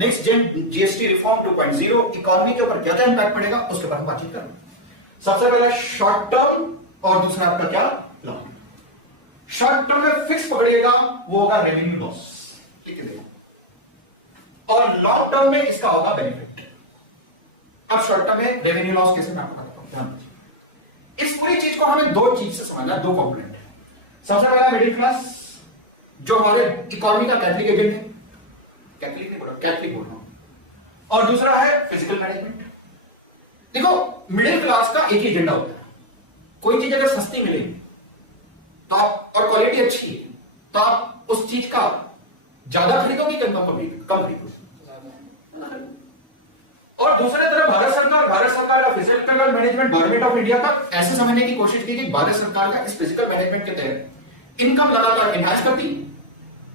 Next gen GST reform 2.0 economy के ऊपर क्या क्या इंपैक्ट पड़ेगा उसके बारे में बातचीत करेंगे। सबसे पहले शॉर्ट टर्म और दूसरा आपका क्या लॉन्ग। शॉर्ट टर्म में फिक्स पकड़िएगा वो होगा रेवेन्यू लॉस, ठीक है देखो, और लॉन्ग टर्म में इसका होगा बेनिफिट। अब शॉर्ट टर्म में रेवेन्यू लॉस कैसे मैं आपको बताता हूं, ध्यान दीजिए। इस पूरी चीज को हमें दो चीज से समझना, दो कंपोनेंट है। सबसे पहला मिडिल क्लास जो हमारे इकोनॉमी का कैथलिक एजेंट है, कैथलिक नहीं बोल रहा, कैथलिक बोल रहा हूं, और दूसरा है फिजिकल मैनेजमेंट। देखो मिडिल क्लास का एक ही एजेंडा होता है, कोई चीज अगर सस्ती मिले तो आप और क्वालिटी अच्छी है तो आप उस चीज का ज्यादा खरीदोगे कि कम खरीदोगे। और दूसरे तरफ भारत सरकार का physical management government of India का ऐसे समझने की कोशिश की कि भारत सरकार का इस फिजिकल मैनेजमेंट के तहत इनकम लगातार एनहांस करती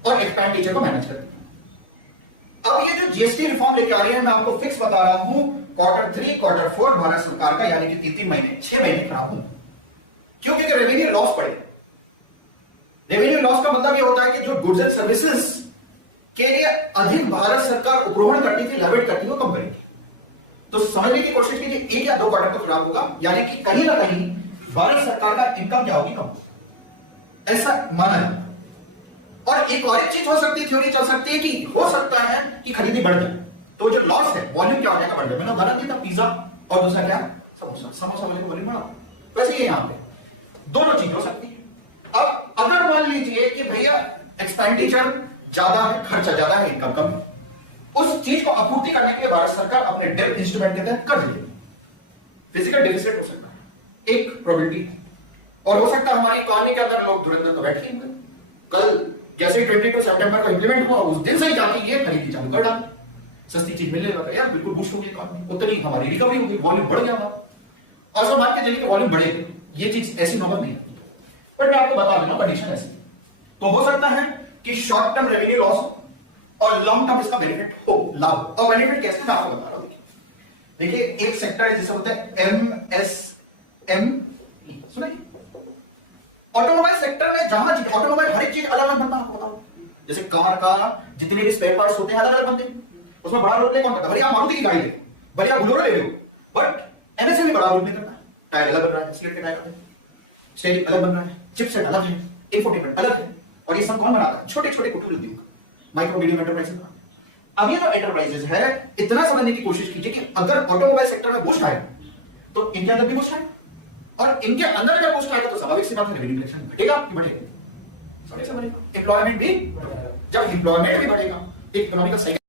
और एक्सपेंडिचर को मैनेज करती। अब ये जो जीएसटी रिफॉर्म लेके आ रही है मैं आपको फिक्स बता रहा हूं, Q3 Q4 भारत सरकार का यानी कि 3 महीने 6 महीने खराब होंगे। क्योंकि रेवेन्यू लॉस पड़े। रेवेन्यू लॉस का मतलब ये होता है कि जो गुड्स एंड सर्विसेज के लिए अधिक भारत सरकार उपरोहण करती थी, लेवेट करती थी, वो कम करेगी। तो समझने की कोशिश कीजिए 1 या 2 क्वार्टर तो खराब होगा, यानी कि कहीं ना कहीं भारत सरकार का इनकम क्या होगी, कम, ऐसा माना जाता है। और एक और चीज हो सकती है, थ्योरी चल सकती है कि हो सकता है कि खरीदी बढ़ जाए तो जो लॉस है वॉल्यूम क्या हो जाएगा, बढ़ जाए। मैंने उदाहरण दिया था पिज्जा और दूसरा क्या, समोसा वाले को वॉल्यूम बढ़ा, वैसे ही यहां पे दोनों चीज हो सकती है। अब अगर मान लीजिए कि भैया एक्सपेंडिचर ज्यादा है, खर्चा ज्यादा है, इनकम कम है, उस चीज को आपूर्ति करने के लिए भारत सरकार अपने डेब्ट इंस्ट्रूमेंट के तहत कर्ज लेगी। फिजिकल डेफिसिट हो सकता है, एक प्रोबेबिलिटी है। और हो सकता है हमारी इकोनॉमी के अंदर लोग तुरंत तो बैठे ही कल जैसे 22 सितंबर को इंप्लीमेंट हुआ उस दिन से ही जाके ये खरीदी चालू कर डाल, सस्ती चीज मिलने लगा यार, बिल्कुल बूस्ट हो गई इकोनॉमी, उतनी हमारी रिकवरी हो गई, वॉल्यूम बढ़ गया हमारा। और सब मान के चलिए कि वॉल्यूम बढ़ेगा, ये चीज ऐसी नौबत नहीं आती, बट मैं आपको बता दूंगा कंडीशन ऐसी। तो हो सकता है कि शॉर्ट टर्म रेवेन्यू लॉस और लॉन्ग टर्म इसका बेनिफिट हो, लाभ। और बेनिफिट कैसे मैं आपको बता रहा हूं, देखिए एक सेक्टर है जिसे बोलते हैं MSME, सुनिए। ऑटोमोबाइल सेक्टर में जहां ऑटोमोबाइल हर एक चीज अलग अलग बनता है, आपको बताऊं, जैसे कार का जितने भी स्पेयर पार्ट्स होते हैं अलग अलग बनते हैं, उसमें बड़ा रोल प्ले कौन करता है, भले आप मारुति की गाड़ी ले, भले आप बुलोरो ले लो, बट एमएसएमई बड़ा रोल प्ले करता है। टायर अलग बन रहा है, स्लिट के टायर स्टीयरिंग अलग बन रहा है, चिपसेट अलग है, इंफोटेनमेंट अलग है, और ये सब कौन बनाता है, छोटे छोटे कुटीर उद्योग, माइक्रो मीडियम एंटरप्राइजेस। अब ये जो एंटरप्राइजेस है, इतना समझने की कोशिश कीजिए कि अगर ऑटोमोबाइल सेक्टर में बूस्ट आए तो इनके अंदर भी बूस्ट आए, और इनके अंदर जब बूस्ट आएगा तो स्वाभाविक सी बात है रेवेन्यू कलेक्शन घटेगा कि बढ़ेगा, एम्प्लॉयमेंट भी, जब एम्प्लॉयमेंट भी बढ़ेगा, एक इकोनॉमिक का साइकिल